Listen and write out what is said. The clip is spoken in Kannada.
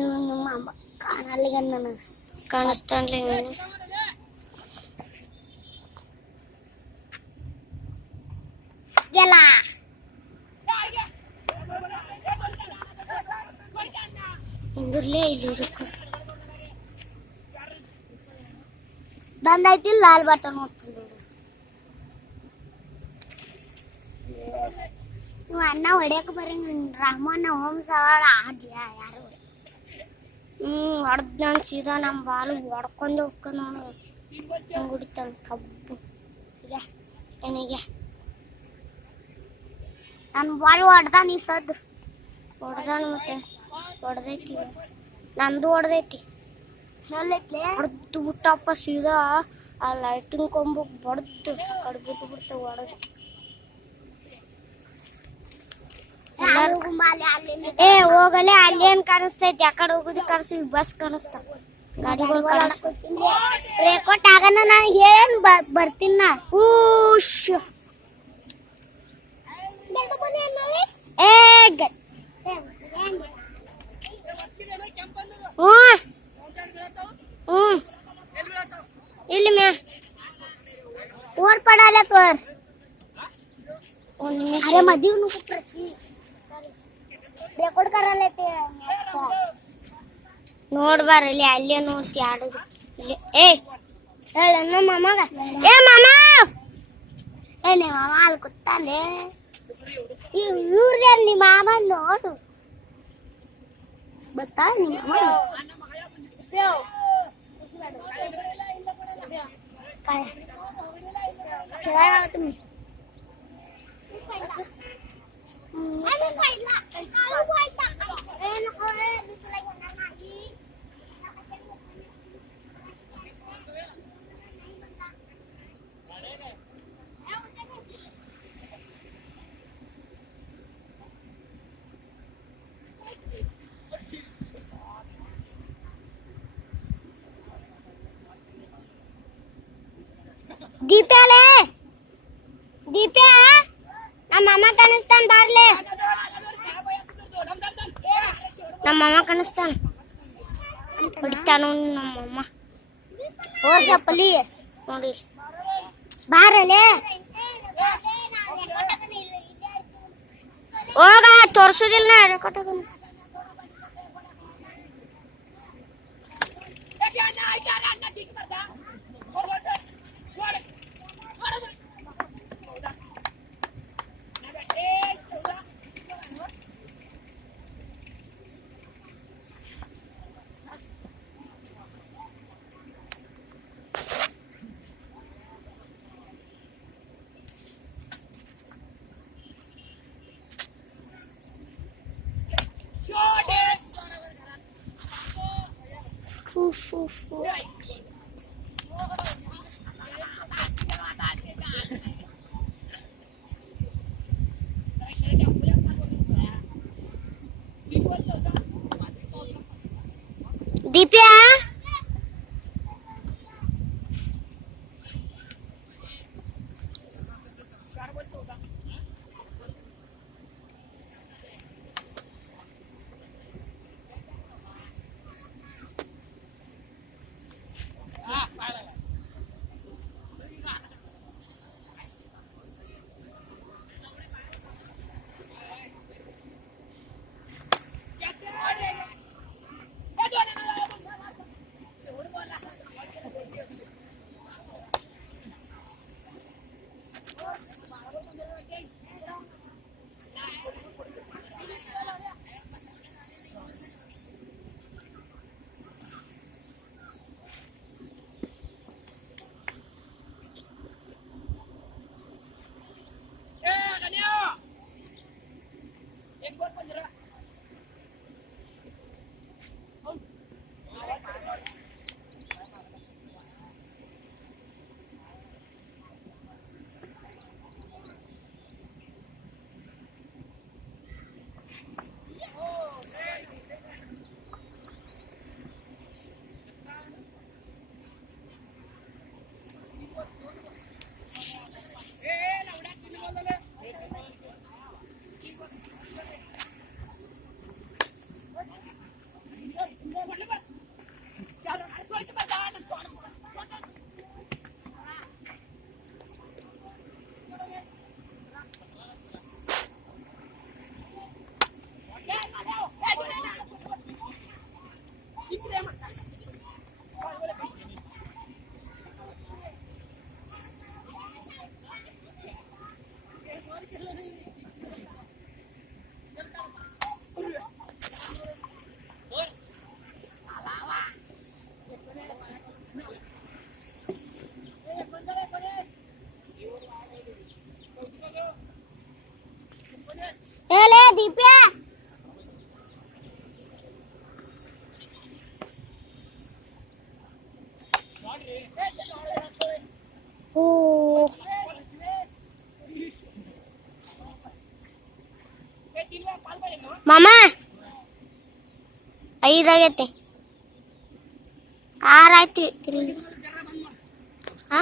ನಮ್ಮ ಅಮ್ಮ ಕಾಣಲ್ಲಿಗ ನನಗೆ ಕಾಣಿಸ್ತಾನ್ಲಿ ಎಲ್ಲ ಹಿಂದಿರ್ಲೇ ಇಲ್ಲಿ ಬಂದೈತಿ ಲಾಲ್ ಬಟನ್ ಓದ್ತಿದ್ರು ನೀವು ಅಣ್ಣ ಹೊಡ್ಯಕ್ಕೆ ಬರಂಗ ರಾಮಣ್ಣ ಹೋಮ್ ಸವಾಳ ಯಾರು ಹೊಡೆದ್ ನಾನು ಸೀದಾ ನಮ್ಮ ಬಾಲು ಹೊಡ್ಕೊಂಡು ಹೋಗ್ಕ ನೋಡು ಹಂಗೆ ಹೊಡಿತಾನೆ ಕಬ್ಬು ಏನಿಗೆ ನನ್ನ ಬಾಲ್ ಹೊಡ್ದ ನೀ ಸದ್ದು ಹೊಡೆದಾನ ಮತ್ತೆ ಹೊಡೆದೈತಿ ನಂದು ಹೊಡೆದೈತಿ ಹೇಳೈತ್ಲೆ ಹೊಡೆದು ಬಿಟ್ಟಪ್ಪ ಸೀದಾ ಆ ಲೈಟಿಂಗ್ ಕೊಂಬು ಬಡ್ದು ಕಡ್ಬಿಟ್ಟು ಬಿಡ್ತು ಹೊಡೆದು ಏ ಹೋಗಲೇ ಅಲ್ಲಿ ಏನ್ ಕಾಣಿಸ್ತೈತಿ ಆ ಕಡೆ ಹೋಗುದು ಕಾಣಿಸ್ ಬಸ್ ಕಾಣಿಸ್ತಾವ ಗಾಡಿಗಳು ಕಾಣಿಸ್ಕೊತೀನಿ ರೇಕೋಟ್ ಆಗನ ನನಗೆ ಹೇಳೇನು ಬರ್ತೀನಿ ನಾ ಊಶ್ ಏ ಇಲ್ಲಿ ಮ್ಯಾ और पडाले तर ಒಂದು ನಿಮಿಷ अरे मध्ये नको प्रची रेकॉर्ड करायला ते ನೋಡ್ಬಾರಲ್ಲಿ ಅಲ್ಲೇ ನೋಡ್ತಿ ಆಡುದು ಇಲ್ಲಿ ಏ ಹೇಳ ನಮ್ಮ ಮಾಮಗ ಏ ಮಾಮ ಏ ನಿಮ್ಮ ಮಾಮ ಅಲ್ಲಿ ಕೂತಾನೆ ಇವ್ರದೇ ನಿಮ್ಮ ಮಾಮ ನೋಡು ಬತ್ತಾ ನಿಮ್ಮ ಮಾಮ काय खेळायला तुम्ही ದೀಪ್ಯಾಲೆ ದೀಪ್ಯಾ ನಮ್ಮ ಮಾಮ ಕಾಣಿಸ್ತಾನ ಬಾರ್ಲೆ ನಮ್ಮ ಮಾಮ ಕಾಣಿಸ್ತಾನ ಹೊಡಿತಾನ ನಮ್ಮ ಮಾಮ ಓರ್ಸಪ್ಪಲಿ ನೋಡಿ ಬಾರಲೆ ಹೋಗ ತೋರ್ಸುದಿಲ್ಲ ರೆಕಾರ್ಡ್ ದೀಪ್ಯಾ ಏಲೇ ದೀಪ್ಯಾ ಓ ಮಾಮ 5 ಆಗೈತೆ 6 ಆಯ್ತು ಹಾ